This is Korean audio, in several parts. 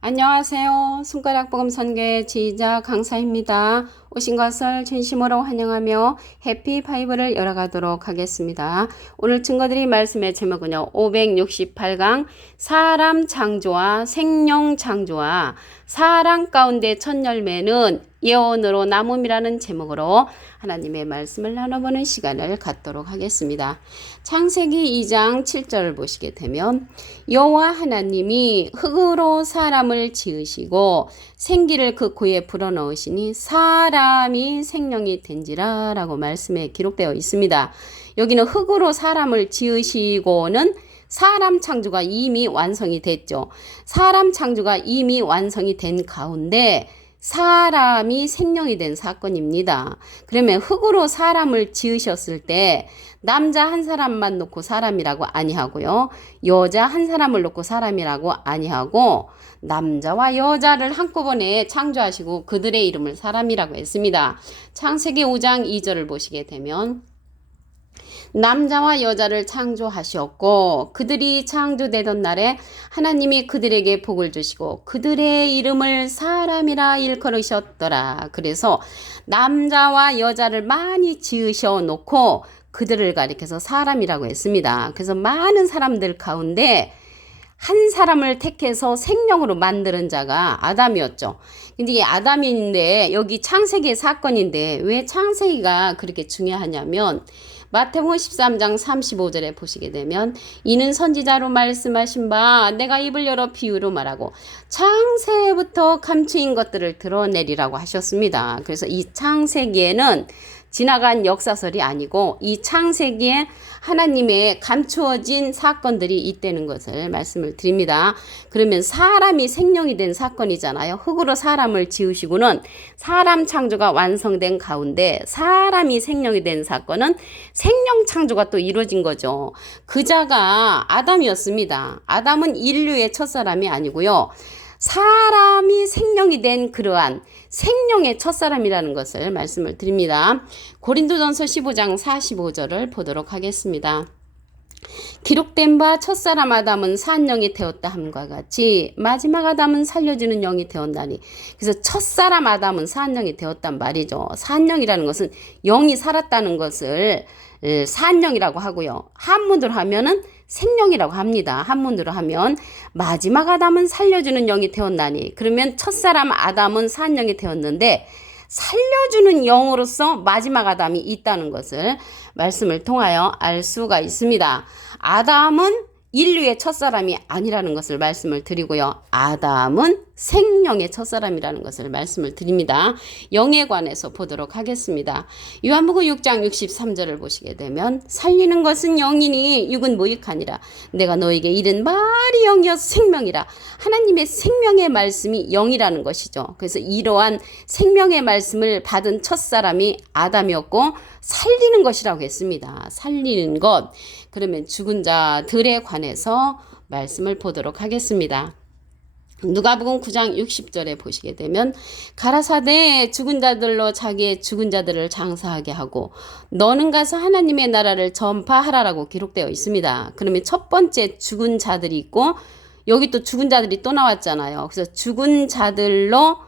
안녕하세요. 손가락복음 선교의 지휘자 강사입니다. 오신 것을 진심으로 환영하며 해피 바이블을 열어가도록 하겠습니다. 오늘 증거드릴 말씀의 제목은요. 568강 사람 창조와 생명 창조와 사람 가운데 첫 열매는 예언으로 남음이라는 제목으로 하나님의 말씀을 나눠보는 시간을 갖도록 하겠습니다. 창세기 2장 7절을 보시게 되면 여호와 하나님이 흙으로 사람을 지으시고 생기를 그 코에 불어넣으시니 사람이 생명이 된지라 라고 말씀에 기록되어 있습니다. 여기는 흙으로 사람을 지으시고는 사람 창조가 이미 완성이 됐죠. 사람 창조가 이미 완성이 된 가운데 사람이 생명이 된 사건입니다. 그러면 흙으로 사람을 지으셨을 때 남자 한 사람만 놓고 사람이라고 아니하고요. 여자 한 사람을 놓고 사람이라고 아니하고 남자와 여자를 한꺼번에 창조하시고 그들의 이름을 사람이라고 했습니다. 창세기 5장 2절을 보시게 되면 남자와 여자를 창조하셨고 그들이 창조되던 날에 하나님이 그들에게 복을 주시고 그들의 이름을 사람이라 일컬으셨더라. 그래서 남자와 여자를 많이 지으셔 놓고 그들을 가리켜서 사람이라고 했습니다. 그래서 많은 사람들 가운데 한 사람을 택해서 생명으로 만드는 자가 아담이었죠. 근데 이게 아담인데 여기 창세기의 사건인데 왜 창세기가 그렇게 중요하냐면 마태복음 13장 35절에 보시게 되면 이는 선지자로 말씀하신 바 내가 입을 열어 비유로 말하고 창세부터 감추인 것들을 드러내리라고 하셨습니다. 그래서 이 창세기에는 지나간 역사설이 아니고 이 창세기에 하나님의 감추어진 사건들이 있다는 것을 말씀을 드립니다. 그러면 사람이 생명이 된 사건이잖아요. 흙으로 사람을 지으시고는 사람 창조가 완성된 가운데 사람이 생명이 된 사건은 생명 창조가 또 이루어진 거죠. 그자가 아담이었습니다. 아담은 인류의 첫사람이 아니고요. 사람이 생명이 된 그러한 생명의 첫사람이라는 것을 말씀을 드립니다. 고린도전서 15장 45절을 보도록 하겠습니다. 기록된 바 첫사람 아담은 산 영이 되었다 함과 같이 마지막 아담은 살려주는 영이 되었나니. 그래서 첫사람 아담은 산 영이 되었단 말이죠. 산 영이라는 것은 영이 살았다는 것을 산영이라고 하고요. 한문으로 하면은 생명이라고 합니다. 한문으로 하면 마지막 아담은 살려주는 영이 되었나니. 그러면 첫사람 아담은 산영이 되었는데 살려주는 영으로서 마지막 아담이 있다는 것을 말씀을 통하여 알 수가 있습니다. 아담은 인류의 첫사람이 아니라는 것을 말씀을 드리고요. 아담은 생명의 첫사람이라는 것을 말씀을 드립니다. 영에 관해서 보도록 하겠습니다. 요한복음 6장 63절을 보시게 되면 살리는 것은 영이니 육은 무익하니라. 내가 너에게 이른 말이 영이어서 생명이라. 하나님의 생명의 말씀이 영이라는 것이죠. 그래서 이러한 생명의 말씀을 받은 첫사람이 아담이었고 살리는 것이라고 했습니다. 살리는 것. 그러면 죽은 자들에 관해서 말씀을 보도록 하겠습니다. 누가복음 9장 60절에 보시게 되면 가라사대 죽은 자들로 자기의 죽은 자들을 장사하게 하고 너는 가서 하나님의 나라를 전파하라라고 기록되어 있습니다. 그러면 첫 번째 죽은 자들이 있고 여기 또 죽은 자들이 또 나왔잖아요. 그래서 죽은 자들로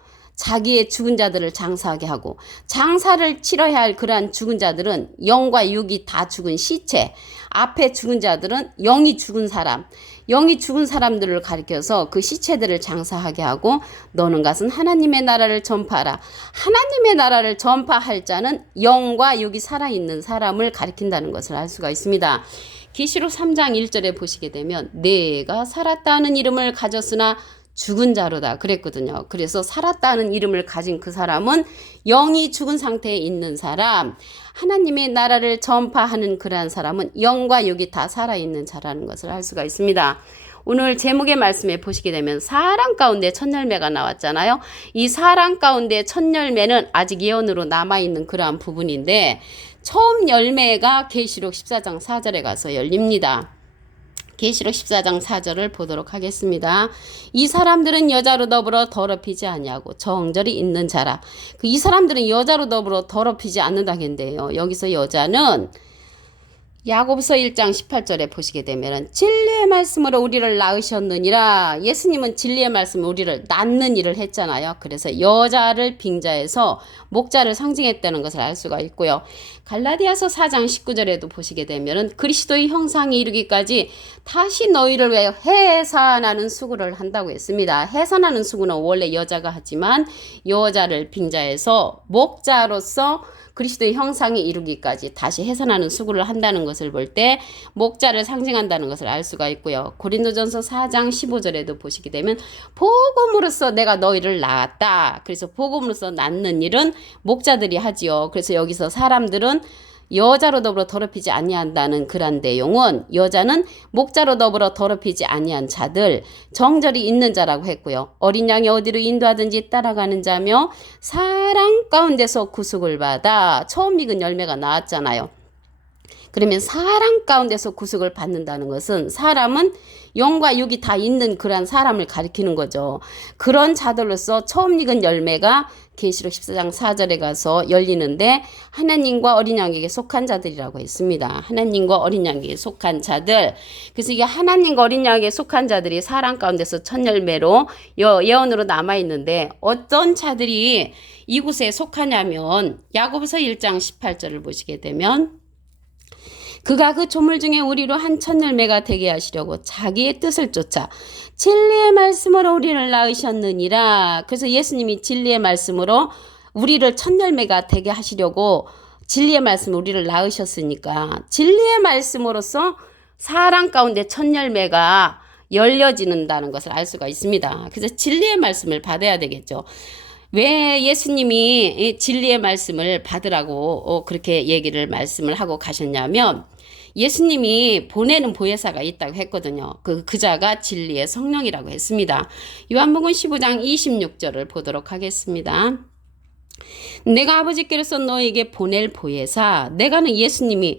자기의 죽은 자들을 장사하게 하고 장사를 치러야 할 그러한 죽은 자들은 영과 육이 다 죽은 시체, 앞에 죽은 자들은 영이 죽은 사람, 영이 죽은 사람들을 가리켜서 그 시체들을 장사하게 하고 너는 가서 하나님의 나라를 전파하라. 하나님의 나라를 전파할 자는 영과 육이 살아있는 사람을 가리킨다는 것을 알 수가 있습니다. 계시록 3장 1절에 보시게 되면 내가 살았다는 이름을 가졌으나 죽은 자로다 그랬거든요. 그래서 살았다는 이름을 가진 그 사람은 영이 죽은 상태에 있는 사람, 하나님의 나라를 전파하는 그러한 사람은 영과 육이 다 살아있는 자라는 것을 알 수가 있습니다. 오늘 제목의 말씀에 보시게 되면 사람 가운데 첫 열매가 나왔잖아요. 이 사람 가운데 첫 열매는 아직 예언으로 남아있는 그러한 부분인데 처음 열매가 계시록 14장 4절에 가서 열립니다. 계시록 14장 4절을 보도록 하겠습니다. 이 사람들은 여자로 더불어 더럽히지 아니하고 정절이 있는 자라. 이 사람들은 여자로 더불어 더럽히지 않는다겠는데요. 여기서 여자는 야고보서 1장 18절에 보시게 되면은 진리의 말씀으로 우리를 낳으셨느니라. 예수님은 진리의 말씀으로 우리를 낳는 일을 했잖아요. 그래서 여자를 빙자해서 목자를 상징했다는 것을 알 수가 있고요. 갈라디아서 4장 19절에도 보시게 되면은 그리스도의 형상에 이르기까지 다시 너희를 위하여 해산하는 수고를 한다고 했습니다. 해산하는 수고는 원래 여자가 하지만 여자를 빙자해서 목자로서 그리스도의 형상에 이루기까지 다시 해산하는 수고를 한다는 것을 볼 때 목자를 상징한다는 것을 알 수가 있고요. 고린도전서 4장 15절에도 보시게 되면 복음으로써 내가 너희를 낳았다. 그래서 복음으로써 낳는 일은 목자들이 하지요. 그래서 여기서 사람들은 여자로 더불어 더럽히지 아니한다는 그런 내용은 여자는 목자로 더불어 더럽히지 아니한 자들, 정절이 있는 자라고 했고요. 어린 양이 어디로 인도하든지 따라가는 자며 사랑 가운데서 구속을 받아 처음 익은 열매가 나왔잖아요. 그러면 사랑 가운데서 구속을 받는다는 것은 사람은 영과 육이 다 있는 그런 사람을 가리키는 거죠. 그런 자들로서 처음 익은 열매가 계시록 14장 4절에 가서 열리는데 하나님과 어린 양에게 속한 자들이라고 했습니다. 하나님과 어린 양에게 속한 자들. 그래서 이게 하나님과 어린 양에게 속한 자들이 사랑 가운데서 첫 열매로 예언으로 남아있는데 어떤 자들이 이곳에 속하냐면 야고보서 1장 18절을 보시게 되면 그가 그 조물 중에 우리로 한 첫 열매가 되게 하시려고 자기의 뜻을 쫓아 진리의 말씀으로 우리를 낳으셨느니라. 그래서 예수님이 진리의 말씀으로 우리를 첫 열매가 되게 하시려고 진리의 말씀으로 우리를 낳으셨으니까 진리의 말씀으로서 사랑 가운데 첫 열매가 열려지는다는 것을 알 수가 있습니다. 그래서 진리의 말씀을 받아야 되겠죠. 왜 예수님이 진리의 말씀을 받으라고 그렇게 말씀을 하고 가셨냐면 예수님이 보내는 보혜사가 있다고 했거든요. 그 자가 진리의 성령이라고 했습니다. 요한복음 15장 26절을 보도록 하겠습니다. 내가 아버지께로서 너에게 보낼 보혜사, 내가는 예수님이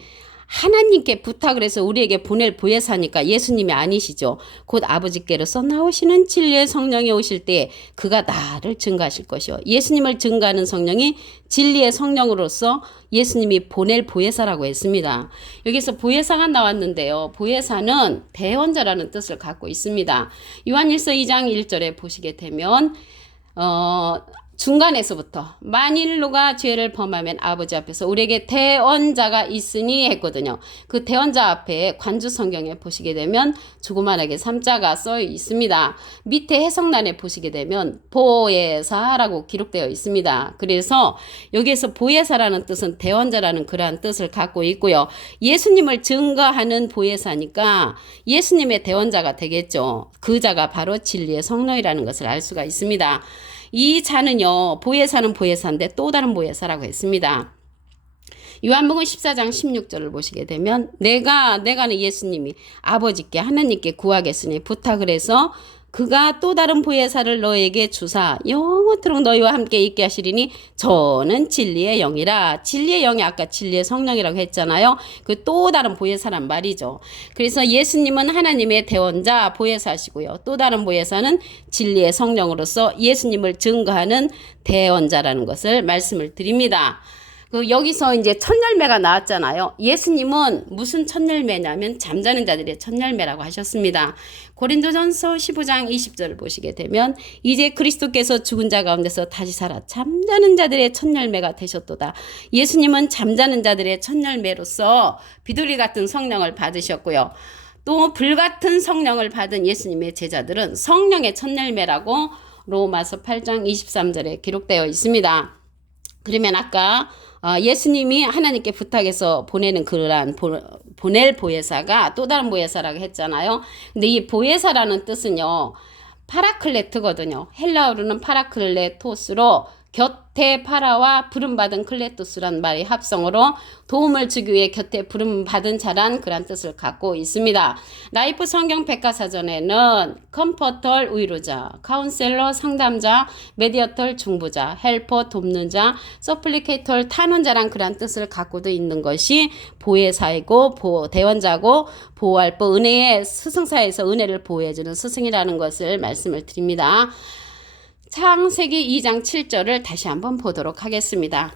하나님께 부탁을 해서 우리에게 보낼 보혜사니까 예수님이 아니시죠. 곧 아버지께로서 나오시는 진리의 성령이 오실 때 그가 나를 증거하실 것이요. 예수님을 증거하는 성령이 진리의 성령으로서 예수님이 보낼 보혜사라고 했습니다. 여기서 보혜사가 나왔는데요. 보혜사는 대언자라는 뜻을 갖고 있습니다. 요한일서 2장 1절에 보시게 되면 중간에서부터 만일 누가 죄를 범하면 아버지 앞에서 우리에게 대언자가 있으니 했거든요. 그 대언자 앞에 관주 성경에 보시게 되면 조그만하게 3자가 써 있습니다. 밑에 해석란에 보시게 되면 보혜사라고 기록되어 있습니다. 그래서 여기에서 보혜사라는 뜻은 대언자라는 그러한 뜻을 갖고 있고요. 예수님을 증거하는 보혜사니까 예수님의 대언자가 되겠죠. 그 자가 바로 진리의 성령이라는 것을 알 수가 있습니다. 이 자는요, 보혜사는 보혜사인데 또 다른 보혜사라고 했습니다. 요한복음 14장 16절을 보시게 되면 내가는 예수님이 아버지께 하나님께 구하겠으니 부탁을 해서 그가 또 다른 보혜사를 너에게 주사 영원토록 너희와 함께 있게 하시리니 저는 진리의 영이라. 진리의 영이 아까 진리의 성령이라고 했잖아요. 그 또 다른 보혜사란 말이죠. 그래서 예수님은 하나님의 대언자 보혜사시고요. 또 다른 보혜사는 진리의 성령으로서 예수님을 증거하는 대언자라는 것을 말씀을 드립니다. 여기서 이제 첫 열매가 나왔잖아요. 예수님은 무슨 첫 열매냐면 잠자는 자들의 첫 열매라고 하셨습니다. 고린도전서 15장 20절을 보시게 되면 이제 그리스도께서 죽은 자 가운데서 다시 살아 잠자는 자들의 첫 열매가 되셨도다. 예수님은 잠자는 자들의 첫 열매로서 비둘기 같은 성령을 받으셨고요. 또 불같은 성령을 받은 예수님의 제자들은 성령의 첫 열매라고 로마서 8장 23절에 기록되어 있습니다. 그러면 아까 예수님이 하나님께 부탁해서 보내는 그러한 보낼 보혜사가 또 다른 보혜사라고 했잖아요. 근데 이 보혜사라는 뜻은요, 파라클레트거든요. 헬라어로는 파라클레토스로 곁에 파라와 부름받은 클레토스란 말이 합성어로 도움을 주기 위해 곁에 부름받은 자란 그런 뜻을 갖고 있습니다. 라이프 성경 백과사전에는 컴포터 위로자, 카운셀러 상담자, 메디어털 중보자, 헬퍼 돕는 자, 서플리케이터 타는 자란 그런 뜻을 갖고도 있는 것이 보혜사이고 대원자고 보호할부 은혜의 스승사에서 은혜를 보호해주는 스승이라는 것을 말씀을 드립니다. 창세기 2장 7절을 다시 한번 보도록 하겠습니다.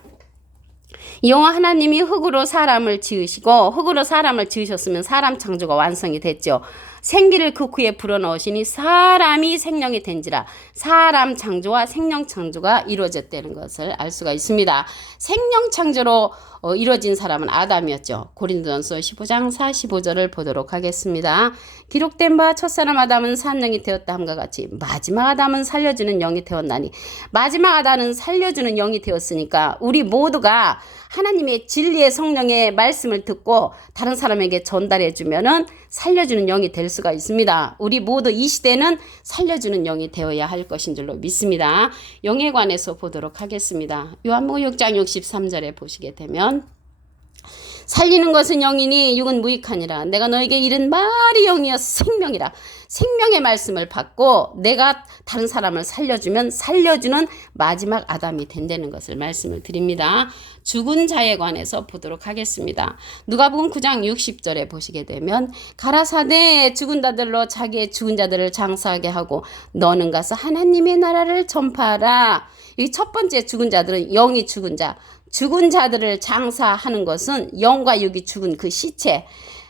여호와 하나님이 흙으로 사람을 지으시고 흙으로 사람을 지으셨으면 사람 창조가 완성이 됐죠. 생기를 그 후에 불어넣으시니 사람이 생명이 된지라 사람 창조와 생명 창조가 이루어졌다는 것을 알 수가 있습니다. 생명 창조로 이루어진 사람은 아담이었죠. 고린도전서 15장 45절을 보도록 하겠습니다. 기록된 바 첫사람 아담은 산 영이 되었다 함과 같이 마지막 아담은 살려주는 영이 되었나니 마지막 아담은 살려주는 영이 되었으니까 우리 모두가 하나님의 진리의 성령의 말씀을 듣고 다른 사람에게 전달해 주면은 살려주는 영이 될 수가 있습니다. 우리 모두 이 시대는 살려주는 영이 되어야 할 것인 줄로 믿습니다. 영에 관해서 보도록 하겠습니다. 요한복음 6장 63절에 보시게 되면 살리는 것은 영이니 육은 무익하니라. 내가 너에게 이른 말이 영이여 생명이라. 생명의 말씀을 받고 내가 다른 사람을 살려주면 살려주는 마지막 아담이 된다는 것을 말씀을 드립니다. 죽은 자에 관해서 보도록 하겠습니다. 누가복음 9장 60절에 보시게 되면 가라사대 죽은 자들로 자기의 죽은 자들을 장사하게 하고 너는 가서 하나님의 나라를 전파하라. 이 첫 번째 죽은 자들은 영이 죽은 자. 죽은 자들을 장사하는 것은 영과 육이 죽은 그 시체.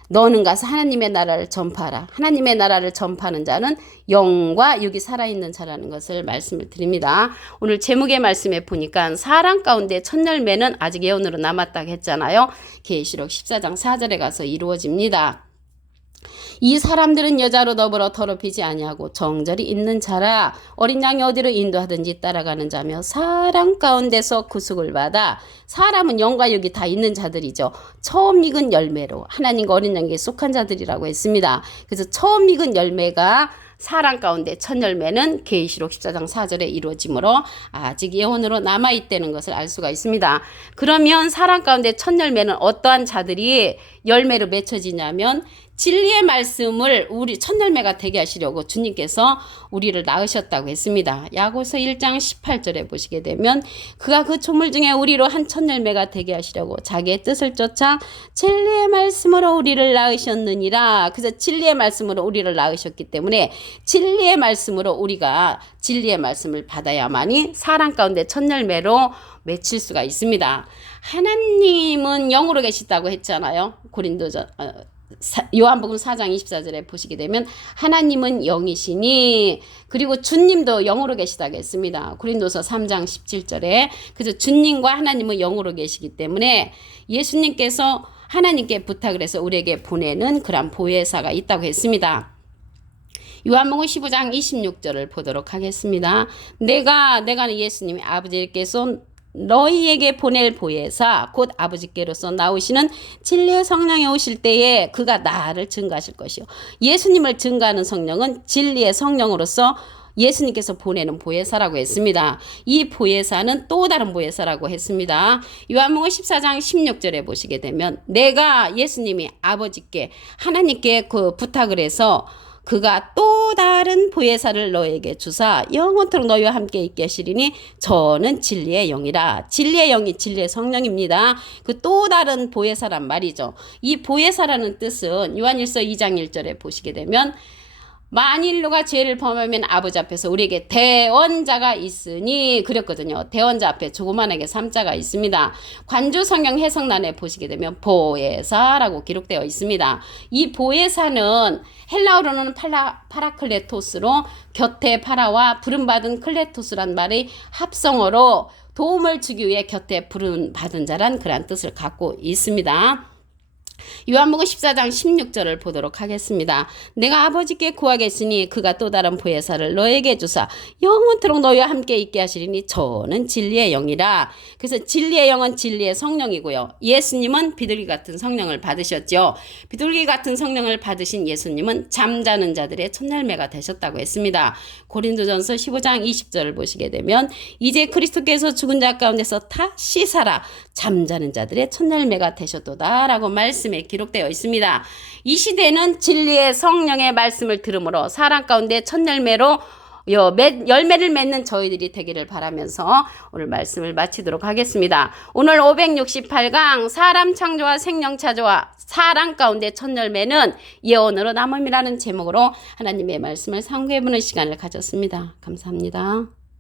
너는 가서 하나님의 나라를 전파하라. 하나님의 나라를 전파하는 자는 영과 육이 살아있는 자라는 것을 말씀을 드립니다. 오늘 제목의 말씀에 보니까 사람 가운데 첫 열매는 아직 예언으로 남았다고 했잖아요. 계시록 14장 4절에 가서 이루어집니다. 이 사람들은 여자로 더불어 더럽히지 아니하고 정절이 있는 자라 어린 양이 어디로 인도하든지 따라가는 자며 사람 가운데서 구속을 받아 사람은 영과 육이 다 있는 자들이죠. 처음 익은 열매로 하나님과 어린 양에게 속한 자들이라고 했습니다. 그래서 처음 익은 열매가 사람 가운데 첫 열매는 계시록 14장 4절에 이루어지므로 아직 예언으로 남아있다는 것을 알 수가 있습니다. 그러면 사람 가운데 첫 열매는 어떠한 자들이 열매로 맺혀지냐면 진리의 말씀을 우리 첫 열매가 되게 하시려고 주님께서 우리를 낳으셨다고 했습니다. 야고보서 1장 18절에 보시게 되면 그가 그 조물 중에 우리로 한 첫 열매가 되게 하시려고 자기의 뜻을 쫓아 진리의 말씀으로 우리를 낳으셨느니라. 그래서 진리의 말씀으로 우리를 낳으셨기 때문에 진리의 말씀으로 우리가 진리의 말씀을 받아야만이 사람 가운데 첫 열매로 맺힐 수가 있습니다. 하나님은 영으로 계시다고 했잖아요. 요한복음 4장 24절에 보시게 되면 하나님은 영이시니 그리고 주님도 영으로 계시다고 했습니다. 고린도서 3장 17절에 그래서 주님과 하나님은 영으로 계시기 때문에 예수님께서 하나님께 부탁을 해서 우리에게 보내는 그런 보혜사가 있다고 했습니다. 요한복음 15장 26절을 보도록 하겠습니다. 내가 예수님이 아버지께서 너희에게 보낼 보혜사 곧 아버지께로서 나오시는 진리의 성령이 오실 때에 그가 나를 증거하실 것이요. 예수님을 증거하는 성령은 진리의 성령으로서 예수님께서 보내는 보혜사라고 했습니다. 이 보혜사는 또 다른 보혜사라고 했습니다. 요한복음 14장 16절에 보시게 되면 내가 예수님이 아버지께 하나님께 그 부탁을 해서 그가 또 다른 보혜사를 너에게 주사 영원토록 너희와 함께 있게 하시리니 저는 진리의 영이라. 진리의 영이 진리의 성령입니다. 그 또 다른 보혜사란 말이죠. 이 보혜사라는 뜻은 요한일서 2장 1절에 보시게 되면 만일 누가 죄를 범하면 아버지 앞에서 우리에게 대언자가 있으니 그랬거든요. 대언자 앞에 조그만하게 3자가 있습니다. 관주 성경 해석란에 보시게 되면 보혜사라고 기록되어 있습니다. 이 보혜사는 헬라어로는 파라클레토스로 곁에 파라와 부름받은 클레토스란 말의 합성어로 도움을 주기 위해 곁에 부름받은 자란 그런 뜻을 갖고 있습니다. 요한복음 14장 16절을 보도록 하겠습니다. 내가 아버지께 구하겠으니 그가 또 다른 보혜사를 너에게 주사 영원토록 너희와 함께 있게 하시리니 저는 진리의 영이라. 그래서 진리의 영은 진리의 성령이고요. 예수님은 비둘기 같은 성령을 받으셨죠. 비둘기 같은 성령을 받으신 예수님은 잠자는 자들의 첫 열매가 되셨다고 했습니다. 고린도전서 15장 20절을 보시게 되면 이제 그리스도께서 죽은 자 가운데서 다시 살아 잠자는 자들의 첫 열매가 되셨도다 라고 말씀에 기록되어 있습니다. 이 시대는 진리의 성령의 말씀을 들음으로 사람 가운데 첫 열매로 열매를 맺는 저희들이 되기를 바라면서 오늘 말씀을 마치도록 하겠습니다. 오늘 568강 사람 창조와 생명 창조와 사람 가운데 첫 열매는 예언으로 남음이라는 제목으로 하나님의 말씀을 상고해보는 시간을 가졌습니다. 감사합니다.